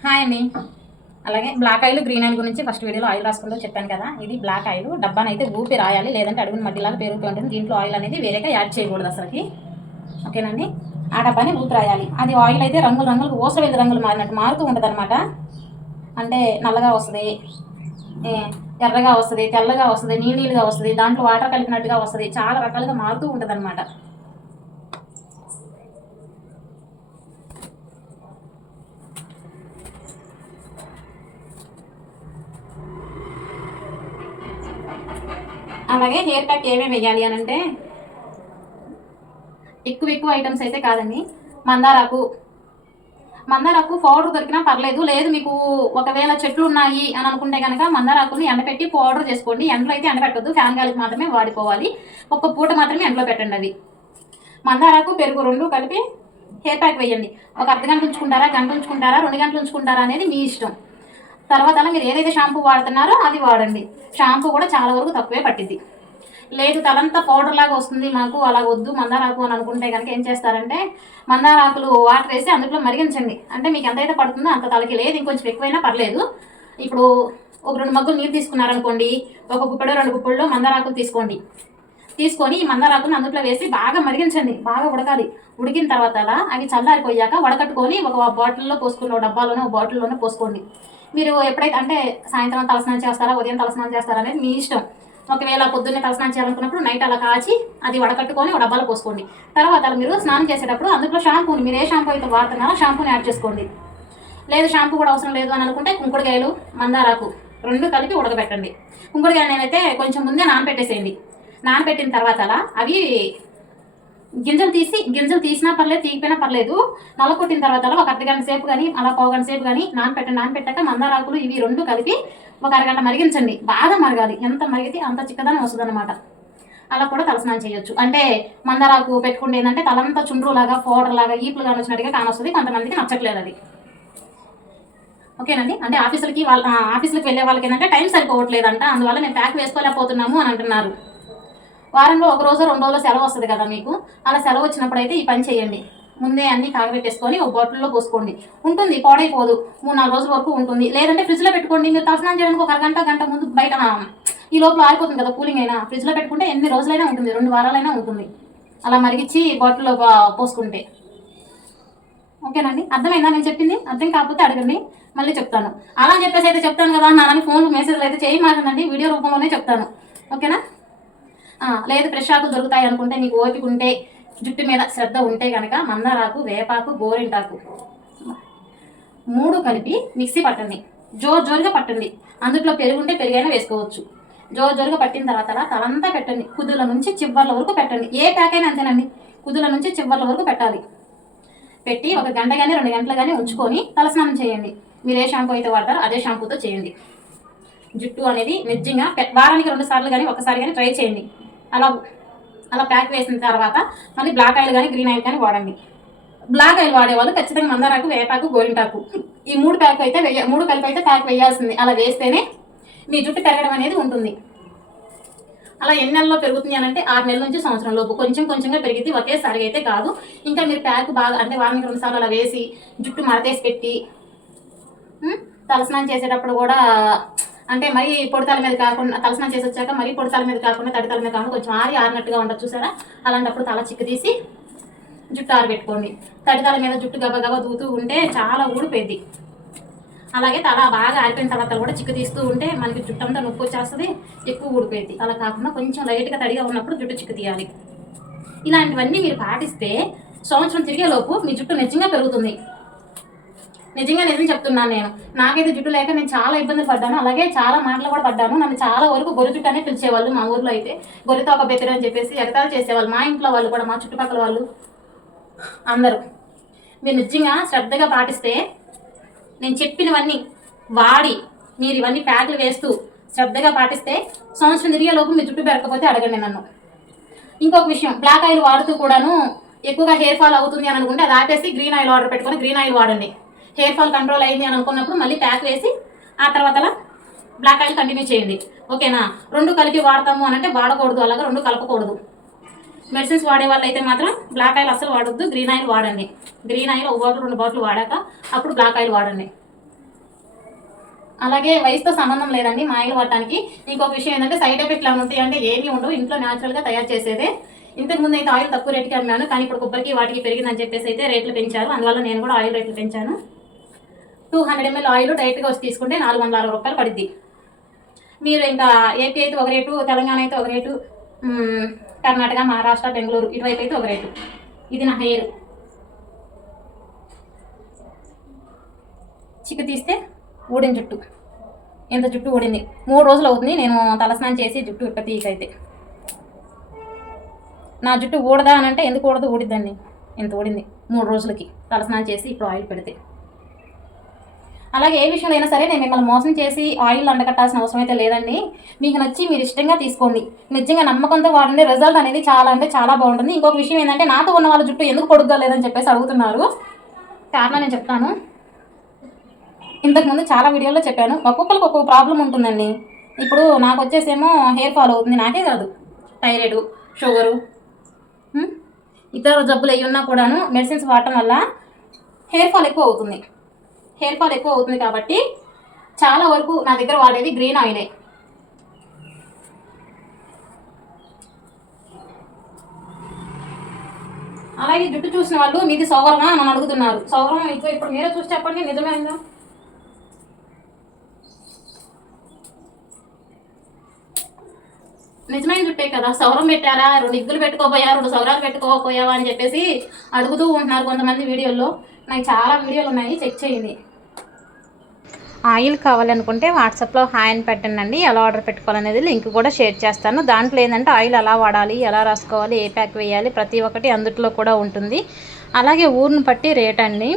Hi అండి. అలాగే black oil green oil గురించి ఫస్ట్ వీడియోలో ఆయిల్ రాసుకుంటూ చెప్పాను కదా. ఇది బ్లాక్ ఆయిల్ డబ్బానైతే ఊపి రాయాలి లేదంటే అడుగుని మట్టిలాగా పెరుగుతూ ఉంటుంది. దీంట్లో ఆయిల్ అనేది వేరేగా యాడ్ చేయకూడదు అసలుకి. ఓకేనండి ఆ డబ్బాని ఊపి రాయాలి. అది ఆయిల్ అయితే రంగులు రంగులు ఓసవేది రంగులు మారినట్టు మారుతూ ఉంటుంది అనమాట అంటే నల్లగా వస్తుంది ఏ, ఎర్రగా వస్తుంది తెల్లగా వస్తుంది నీళ్ళీలుగా నీళ్ళుగా వస్తుంది దాంట్లో వాటర్ కలిపినట్టుగా వస్తుంది చాలా రకాలుగా మారుతూ ఉంటుంది అనమాట అలాగే హెయిర్ ప్యాక్ ఏమేమి వేయాలి అని అంటే ఎక్కువ ఎక్కువ ఐటమ్స్ అయితే కాదండి. మందారాకు. మందారాకు పౌడర్ దొరికినా పర్లేదు. లేదు మీకు ఒకవేళ చెట్లు ఉన్నాయి అని అనుకుంటే కనుక మందారాకుని ఎండపెట్టి పౌడర్ చేసుకోండి. ఎండలో అయితే ఎండపెట్టద్దు ఫ్యాన్ గాలికి మాత్రమే వాడుకోవాలి ఒక్క పూట మాత్రమే ఎండలో పెట్టండి అవి. మందారాకు పెరుగు రెండు కలిపి హెయిర్ ప్యాక్ వేయండి ఒక అర్ధ గంట ఉంచుకుంటారా గంట ఉంచుకుంటారా రెండు గంటలు ఉంచుకుంటారా అనేది మీ ఇష్టం. తర్వాత అలా మీరు ఏదైతే షాంపూ వాడుతున్నారో అది వాడండి. షాంపూ కూడా చాలా వరకు తక్కువే పట్టింది లేదు తలంతా పౌడర్ లాగా వస్తుంది మాకు అలా వద్దు మందారాకు అని అనుకుంటే కనుక ఏం చేస్తారంటే మందారాకులు వాటర్ వేసి అందులో మరిగించండి. అంటే మీకు ఎంతైతే పడుతుందో అంత తలకి లేదు ఇంకొంచెం ఎక్కువైనా పర్లేదు. ఇప్పుడు ఒక రెండు మగ్గులు నీరు తీసుకున్నారనుకోండి ఒక గుప్పెడు రెండు గుప్పెళ్ళు మందారాకులు తీసుకోండి. తీసుకొని ఈ మందారాకులను అందులో వేసి బాగా మరిగించండి బాగా ఉడకాలి. ఉడికిన తర్వాత అలా అవి చల్లారిపోయాక వడకట్టుకొని ఒక బాటిల్లో పోసుకుని ఒక డబ్బాలోనే పోసుకోండి. మీరు ఎప్పుడైతే అంటే సాయంత్రం తలస్నానం చేస్తారా ఉదయం తలస్నానం చేస్తారా అనేది మీ ఇష్టం. ఒకవేళ పొద్దున్నే తలస్నానం చేయాలనుకున్నప్పుడు నైట్ అలా కాచి అది వడకట్టుకొని ఒక డబ్బాలో పోసుకోండి. తర్వాత అలా మీరు స్నానం చేసేటప్పుడు అందులో షాంపూని మీరు ఏ షాంపూ అయితే వాడుతున్నారో షాంపూని యాడ్ చేసుకోండి. లేదు షాంపూ కూడా అవసరం లేదు అని అనుకుంటే కుంకుడుకాయలు మందారాకు రెండు కలిపి ఉడకబెట్టండి. కుంకుడుకాయలు నేనైతే కొంచెం ముందే నానబెట్టేసేయండి. నానబెట్టిన తర్వాత అలా అవి గింజలు తీసి గింజలు తీసినా పర్లేదు తీగిపోయినా పర్లేదు. నల్ల తర్వాత ఒక అర్ధగంట సేపు కానీ అలా పావు గంట సేపు కానీ నానపెట్ట నానపెట్టాక మందారాకులు ఇవి రెండు కలిపి ఒక అరగంట మరిగించండి. బాగా మరగాలి. ఎంత మరిగితే అంత చిక్కదనం వస్తుంది అనమాట అలా కూడా తలస్నానం చేయొచ్చు. అంటే మందారాకు పెట్టుకుంటే ఏంటంటే తలంతా చుండ్రు లాగా పౌడర్ లాగా ఈపులు కానీ వచ్చినట్టుగా కానొస్తుంది. కొంతమందికి నచ్చట్లేదు అది. ఓకేనండి? అంటే ఆఫీసులకి వాళ్ళ ఆ, ఆఫీసులకు వెళ్ళే వాళ్ళకి ఏంటంటే టైం సరిపోవట్లేదంట. అందువల్ల మేము ప్యాక్ వేసుకోలేకపోతున్నాము అని అంటున్నారు. వారంలో ఒక రోజు రెండు రోజులు సెలవు వస్తుంది కదా మీకు? అలా సెలవు వచ్చినప్పుడు అయితే ఈ పని చేయండి. ముందే అన్ని కాగబెట్టేసుకొని ఒక బాటిల్లో పోసుకోండి. ఉంటుంది పాడైపోదు. మూడు నాలుగు రోజుల వరకు ఉంటుంది. లేదంటే ఫ్రిడ్జ్లో పెట్టుకోండి. మీరు తలస్నానం చేయడానికి ఒక అరగంట గంట ముందు బయట ఈ లోపల ఆరిపోతుంది కదా కూలింగ్ అయినా. ఫ్రిడ్జ్లో పెట్టుకుంటే ఎన్ని రోజులైనా ఉంటుంది. రెండు వారాలైనా ఉంటుంది. అలా మరిగించి బాటిల్లో పోసుకుంటే. ఓకేనండి? అర్థమైందా నేను చెప్పింది? అర్థం కాకపోతే అడగండి. మళ్ళీ చెప్తాను. అలా అని చెప్పేసి అయితే చెప్తాను కదా నాన్న ఫోన్ మెసేజ్లు అయితే చేయమాకండి వీడియో రూపంలోనే చెప్తాను. ఓకేనా? లేదు ఫ్రెష్ ఆకులు దొరుకుతాయి అనుకుంటే నీకు ఓపిక ఉంటే జుట్టు మీద శ్రద్ధ ఉంటే కనుక మందారాకు వేపాకు గోరింటాకు మూడు కలిపి మిక్సీ పట్టండి. జోరు జోరుగా పట్టండి. అందులో పెరుగుంటే పెరుగైనా వేసుకోవచ్చు. జోరు జోరుగా పట్టిన తర్వాత తలంతా పెట్టండి. కుదుల నుంచి చివర్ల వరకు పెట్టండి. ఏ ప్యాక్ అయినా అంతేనండి. కుదుల నుంచి చివర్ల వరకు పెట్టాలి. పెట్టి ఒక గంట కానీ రెండు గంటలు కానీ ఉంచుకొని తలస్నానం చేయండి. మీరు ఏ షాంపూ అయితే వాడతారో అదే షాంపూతో చేయండి. జుట్టు అనేది నిజంగా వారానికి రెండు సార్లు కానీ ఒకసారి కానీ ట్రై చేయండి. అలా అలా ప్యాక్ వేసిన తర్వాత మళ్ళీ బ్లాక్ ఆయిల్ కానీ గ్రీన్ ఆయిల్ కానీ వాడండి. బ్లాక్ ఆయిల్ వాడేవాళ్ళు ఖచ్చితంగా మందారాకు వేపాకు గోరింటాకు. ఈ మూడు ప్యాక్ అయితే వేయ మూడు కలిపి అయితే ప్యాక్ వేయాల్సింది. అలా వేస్తేనే మీ జుట్టు పెరగడం అనేది ఉంటుంది. అలా ఎన్ని నెలల్లో పెరుగుతుంది అని అంటే ఆరు నెలల నుంచి సంవత్సరం లోపు. కొంచెం కొంచెంగా పెరిగితే ఒకేసారి అయితే కాదు. ఇంకా మీరు ప్యాక్ బాగా అంటే వారానికి రెండు సార్లు అలా వేసి జుట్టు మడతేసి పెట్టి తలస్నానం చేసేటప్పుడు కూడా అంటే మరీ పొడితాల మీద కాకుండా తలస్నానం చేసి వచ్చాక మరీ పొడితాల మీద కాకుండా తడితాల మీద కాకుండా కొంచెం ఆరి ఆరినట్టుగా ఉండదు చూసారా? అలాంటప్పుడు తల చిక్కు తీసి జుట్టు ఆరబెట్టుకోండి. తడితాల మీద జుట్టు గబగబ దూతూ ఉంటే చాలా ఊడిపోయింది అలాగే తల బాగా ఆరిపోయిన తర్వాత కూడా చిక్కు తీస్తూ ఉంటే మనకి జుట్టు అంతా నొప్పి వచ్చేస్తుంది ఎక్కువ ఊడిపోయింది అలా కాకుండా కొంచెం లైట్గా తడిగా ఉన్నప్పుడు జుట్టు చిక్కు తీయాలి. ఇలాంటివన్నీ మీరు పాటిస్తే సంవత్సరం తిరిగేలోపు మీ జుట్టు నిజంగా పెరుగుతుంది. నిజంగా నిజం చెప్తున్నాను నేను. నాకైతే జుట్టు లేక నేను చాలా ఇబ్బందులు పడ్డాను. అలాగే చాలా మాటలు కూడా పడ్డాను. నన్ను చాలా వరకు గొర్రె జుట్టు అనే పిలిచేవాళ్ళు మా ఊర్లో అయితే. గొర్రెతో ఒక బెత్తరు అని చెప్పేసి ఎగతాలు చేసేవాళ్ళు. మా ఇంట్లో వాళ్ళు కూడా మా చుట్టుపక్కల వాళ్ళు అందరూ. మీరు నిజంగా శ్రద్ధగా పాటిస్తే నేను చెప్పినవన్నీ వాడి మీరు ఇవన్నీ ప్యాక్లు వేస్తూ శ్రద్ధగా పాటిస్తే సంవత్సరం తిరిగేలోపు మీ జుట్టు పెరగకపోతే అడగండి నన్ను. ఇంకొక విషయం బ్లాక్ ఆయిల్ వాడుతూ కూడాను ఎక్కువగా హెయిర్ ఫాల్ అవుతుంది అని అనుకుంటే అది ఆపేసి గ్రీన్ ఆయిల్ ఆర్డర్ పెట్టుకొని గ్రీన్ ఆయిల్ వాడండి. హెయిర్ ఫాల్ కంట్రోల్ అయింది అని అనుకున్నప్పుడు మళ్ళీ ప్యాక్ వేసి ఆ తర్వాత బ్లాక్ ఆయిల్ కంటిన్యూ చేయండి. ఓకేనా? రెండు కలిపి వాడతాము అని అంటే వాడకూడదు అలాగా రెండు కలపకూడదు. మెడిసిన్స్ వాడే వాళ్ళు అయితే మాత్రం బ్లాక్ ఆయిల్ అస్సలు వాడొద్దు గ్రీన్ ఆయిల్ వాడండి. గ్రీన్ ఆయిల్ ఒక బాటిల్ రెండు బాటిల్ వాడాక అప్పుడు బ్లాక్ ఆయిల్ వాడండి. అలాగే వయసుతో సంబంధం లేదండి మా ఆయిల్ వాడటానికి. ఇంకొక విషయం ఏంటంటే సైడ్ ఎఫెక్ట్లు ఏమైనా ఉంటాయి అంటే ఏమీ ఉండవు ఇంట్లో న్యాచురల్గా తయారు చేసేదే. ఇంతకు ముందు అయితే ఆయిల్ తక్కువ రేటుకి అమ్మాను కానీ ఇప్పుడు కొబ్బరికి వాటికి పెరిగిందని చెప్పేసి అయితే రేట్లు పెంచారు. అందువల్ల నేను కూడా ఆయిల్ రేట్లు పెంచాను. టూ హండ్రెడ్ ఎంఎల్ ఆయిల్ డైరెక్ట్గా వచ్చి తీసుకుంటే నాలుగు వందల అరవై రూపాయలు పడుద్ది. మీరు ఇంకా ఏపీ అయితే ఒక రేటు తెలంగాణ అయితే ఒక రేటు కర్ణాటక మహారాష్ట్ర బెంగళూరు ఇటువైపు అయితే ఒక రేటు. ఇది నా హెయిర్ చిక్కు తీస్తే ఊడిన జుట్టు. ఎంత జుట్టు ఊడింది? మూడు రోజులు అవుతుంది నేను తలస్నానం చేసి జుట్టు ఇప్ప తీయకైతే. నా జుట్టు ఊడదా అని అంటే ఎందుకు ఊడదు? ఊడిద్దండి. ఇంత ఊడింది? మూడు రోజులకి తలస్నానం చేసి ఇప్పుడు ఆయిల్ పెడితే. అలాగే ఏ విషయంలో అయినా సరే నేను మిమ్మల్ని మోసం చేసి ఆయిల్ అండకట్టాల్సిన అవసరం అయితే లేదండి. మీకు నచ్చి మీరు ఇష్టంగా తీసుకోండి. నిజంగా నమ్మకంతో వాడండి. రిజల్ట్ అనేది చాలా అంటే చాలా బాగుంటుంది. ఇంకొక విషయం ఏంటంటే నాతో ఉన్న వాళ్ళ జుట్టు ఎందుకు పొడుగ్గా లేదని చెప్పేసి అడుగుతున్నారు. కారణం నేను చెప్తాను. ఇంతకుముందు చాలా వీడియోలో చెప్పాను. ఒక్కొక్కరికి ఒక్కొక్క ప్రాబ్లం ఉంటుందండి. ఇప్పుడు నాకు వచ్చేసేమో హెయిర్ ఫాల్ అవుతుంది. నాకే కాదు. థైరాయిడ్ షుగరు ఇతర జబ్బులు అయ్యి ఉన్నా కూడాను మెడిసిన్స్ వాడటం వల్ల హెయిర్ ఫాల్ ఎక్కువ అవుతుంది. హెయిర్ ఫాల్ ఎక్కువ అవుతుంది కాబట్టి చాలా వరకు నా దగ్గర వాడేది గ్రీన్ ఆయిలే అలాగే జుట్టు చూసిన వాళ్ళు మీది సౌకర్యమా నన్ను అడుగుతున్నారు. సౌకర్యం ఇప్పుడు ఇప్పుడు మీరే చూసి చెప్పండి నిజమేందో నిజమైన జుట్టే కదా. సౌరం పెట్టారా? రెండు ఇగ్గులు పెట్టుకోపోయా రెండు సౌరాలు పెట్టుకోకపోయావా అని చెప్పేసి అడుగుతూ ఉంటున్నారు కొంతమంది వీడియోల్లో. నాకు చాలా వీడియోలు ఉన్నాయి చెక్ చేయండి. ఆయిల్ కావాలనుకుంటే వాట్సాప్లో హాయ్ అని పెట్టండి ఎలా ఆర్డర్ పెట్టుకోవాలనేది లింక్ కూడా షేర్ చేస్తాను. దాంట్లో ఏంటంటే ఆయిల్ ఎలా వాడాలి ఎలా రాసుకోవాలి ఏ ప్యాక్ వేయాలి ప్రతి ఒక్కటి అందుట్లో కూడా ఉంటుంది. అలాగే ఊరిని బట్టి రేట్ అండి.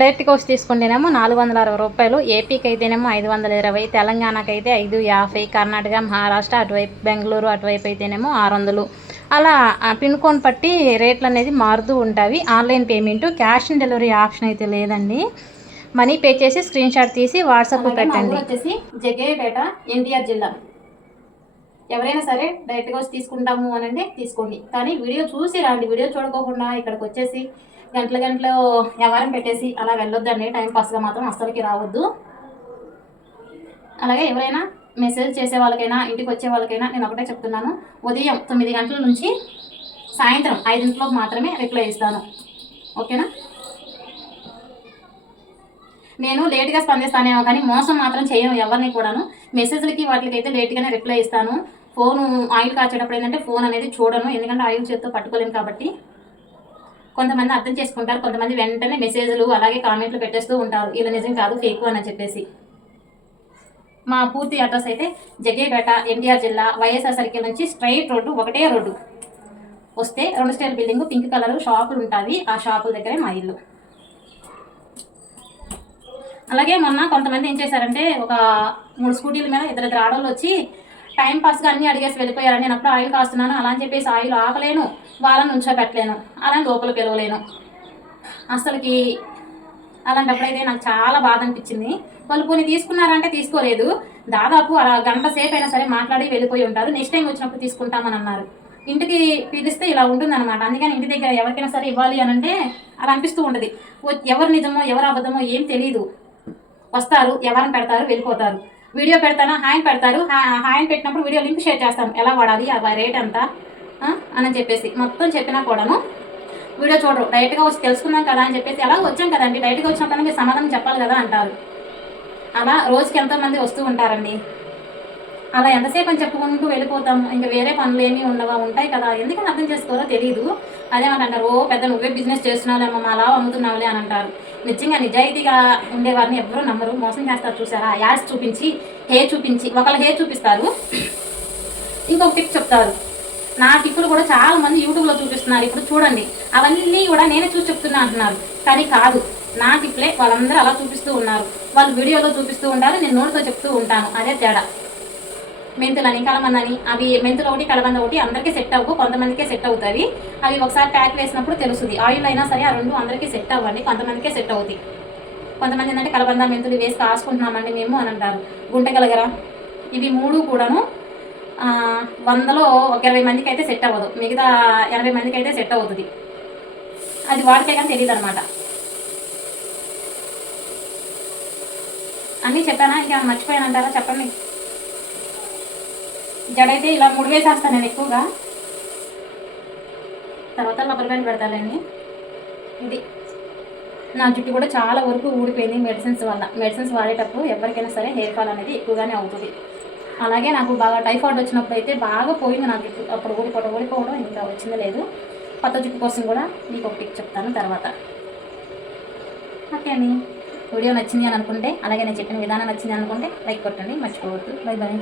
డైరెక్ట్గా వచ్చి తీసుకుంటేనేమో నాలుగు వందల అరవై రూపాయలు. ఏపీకి అయితేనేమో ఐదు వందల ఇరవై తెలంగాణకి అయితే ఐదు యాభై కర్ణాటక మహారాష్ట్ర అటువైపు బెంగళూరు అటువైపు అయితేనేమో ఆరు వందలు. అలా పిన్కోన్ పిన్ కోడ్ బట్టి రేట్లు అనేది మారుతూ ఉంటాయి. Online payment cash on delivery option అయితే లేదండి. మనీ పే చేసి స్క్రీన్ షాట్ తీసి వాట్సాప్ పెట్టండి. వచ్చేసి జగ్గయ్యపేట ఎన్టీఆర్ జిల్లా. ఎవరైనా సరే డైరెక్ట్గా వచ్చి తీసుకుంటాము అని అంటే తీసుకోండి. కానీ వీడియో చూసి రండి. వీడియో చూడకోకుండా ఇక్కడికి వచ్చేసి గంటల గంటలు వ్యవహారం పెట్టేసి అలా వెళ్ళొద్దండి టైం పాస్గా మాత్రం అస్సలకి రావద్దు. అలాగే ఎవరైనా మెసేజ్ చేసే వాళ్ళకైనా ఇంటికి వచ్చే వాళ్ళకైనా నేను ఒకటే చెప్తున్నాను. ఉదయం తొమ్మిది గంటల నుంచి సాయంత్రం ఐదింటిలోకి మాత్రమే రిప్లై ఇస్తాను. ఓకేనా? నేను లేట్గా స్పందిస్తానేమో కానీ మోసం మాత్రం చేయను ఎవరిని కూడాను. మెసేజ్లకి వాటికి అయితే లేట్గానే రిప్లై ఇస్తాను. ఫోన్ ఆయిల్ కాచేటప్పుడు ఏంటంటే ఫోన్ అనేది చూడను ఎందుకంటే ఆయిల్ చేత్తో పట్టుకోలేము కాబట్టి. కొంతమంది అర్థం చేసుకుంటారు కొంతమంది వెంటనే మెసేజ్లు అలాగే కామెంట్లు పెట్టేస్తూ ఉంటారు. ఇలా నిజం కాదు ఫేక్ అని చెప్పేసి. మా పూర్తి అడ్రస్ అయితే జగ్గేపేట ఎన్టీఆర్ జిల్లా వైఎస్ఆర్ సర్కిల్ నుంచి స్ట్రైట్ రోడ్డు ఒకటే రోడ్డు. వస్తే రెండు స్టైల్ బిల్డింగ్ పింక్ కలర్ షాపులు ఉంటుంది ఆ షాపుల దగ్గరే మా ఇల్లు. అలాగే మొన్న కొంతమంది ఏం చేశారంటే ఒక మూడు స్కూటీల మీద ఇద్దరు ఇద్దరు ఆడవాళ్ళు వచ్చి టైం పాస్గా అన్ని అడిగేసి వెళ్ళిపోయారు. నేను అప్పుడు ఆయిల్ కాస్తున్నాను అలా అని చెప్పేసి ఆయిల్ ఆగలేను వాళ్ళని ఉంచోబెట్టలేను అలా లోపల పిలవలేను. అసలుకి అలాంటప్పుడు అయితే నాకు చాలా బాధ అనిపించింది. వాళ్ళు కొన్ని తీసుకున్నారంటే తీసుకోలేదు. దాదాపు అలా గంట సేపు అయినా సరే మాట్లాడి వెళ్ళిపోయి ఉంటారు. నెక్స్ట్ టైం వచ్చినప్పుడు తీసుకుంటామని అన్నారు. ఇంటికి పిలిస్తే ఇలా ఉంటుందన్నమాట. అందుకని ఇంటి దగ్గర ఎవరికైనా సరే ఇవ్వాలి అని అంటే అలా అనిపిస్తూ ఉంటుంది. ఎవరు నిజమో ఎవరు అబద్ధమో ఏం తెలియదు వస్తారు ఎవరిని పెడతారు వెళ్ళిపోతారు. వీడియో పెడతాను హాయ్ పెడతారు. హా- హాయ్ పెట్టినప్పుడు వీడియో లింక్ షేర్ చేస్తాను ఎలా వాడాలి ఆ రేట్ ఎంత? అని చెప్పేసి. మొత్తం చెప్పినా కూడాను వీడియో చూడరు. డైరెక్ట్గా వచ్చి తెలుసుకుందాం కదా అని చెప్పేసి ఎలా వచ్చాం కదండి. డైరెక్ట్గా వచ్చినప్పుడు మీరు సమాధానం చెప్పాలి కదా అంటారు. అలా రోజుకి ఎంతోమంది వస్తూ ఉంటారండి. అలా ఎంతసేపు అని చెప్పుకుంటూ వెళ్ళిపోతాం. ఇంకా వేరే పనులు ఏమీ ఉండవా? ఉంటాయి కదా. ఎందుకని అర్థం చేసుకోరో తెలియదు అదేమంట అంటారు. ఓ పెద్ద నువ్వే బిజినెస్ చేస్తున్నావులేమో మా అలా అమ్ముతున్నావులే అని అంటారు. నిజంగా నిజాయితీగా ఉండేవారిని ఎవరు నమ్మరు. మోసం చేస్తారు చూసారా? యాడ్స్ చూపించి హెయిర్ చూపించి ఒకళ్ళ హెయిర్ చూపిస్తారు. ఇంకొక టిప్ చెప్తారు. నా టిప్పులు కూడా చాలా మంది యూట్యూబ్లో చూపిస్తున్నారు. ఇప్పుడు చూడండి. అవన్నీ కూడా నేనే చూసి చెప్తున్నా అంటున్నారు. కానీ కాదు. నా టిప్లే వాళ్ళందరూ అలా చూపిస్తూ ఉన్నారు. వాళ్ళు వీడియోలో చూపిస్తూ ఉంటారు. నేను నోటితో చెప్తూ ఉంటాను. అదే తేడా. మెంతులని కలబందని అవి మెంతులు ఒకటి కలబంద ఒకటి అందరికీ సెట్ అవ్వు కొంతమందికే సెట్ అవుతాయి. అవి ఒకసారి ప్యాక్ వేసినప్పుడు తెలుస్తుంది. ఆయిల్ అయినా సరే ఆ రెండు అందరికీ సెట్ అవ్వండి కొంతమందికే సెట్ అవుతాయి. కొంతమంది ఏంటంటే కలబంద మెంతులు వేసి కాసుకుంటున్నామండి మేము అని అంటారు. గుంటగలగరా ఇవి మూడు కూడాను వందలో ఒక ఇరవై మందికి అయితే సెట్ అవ్వదు. మిగతా ఎనభై మందికి అయితే సెట్ అవుతుంది. అది వాడితే కానీ తెలియదు అనమాట అన్నీ చెప్పానా? మర్చిపోయాను మర్చిపోయానంటారా? చెప్పండి. జడైతే ఇలా ముడివేసేస్తాను నేను ఎక్కువగా. తర్వాత రబ్బర్ బ్యాండ్ పెడతానండి. ఇది. నా జుట్టు కూడా చాలా వరకు ఊడిపోయింది మెడిసిన్స్ వల్ల. మెడిసిన్స్ వాడేటప్పుడు ఎవరికైనా సరే హెయిర్ ఫాల్ అనేది ఎక్కువగానే అవుతుంది. అలాగే నాకు బాగా టైఫాయిడ్ వచ్చినప్పుడు అయితే బాగా పోయింది నా జుట్టు. అప్పుడు ఊడిపోవడం ఊడిపోవడం ఇంకా వచ్చింది లేదు. కొత్త జుట్టు కోసం కూడా మీకు ఒకటి చెప్తాను తర్వాత. ఓకే అండి. వీడియో నచ్చింది అని అనుకుంటే అలాగే నేను చెప్పిన విధానం నచ్చింది అనుకుంటే లైక్ కొట్టండి. మర్చిపోవద్దు. Bye bye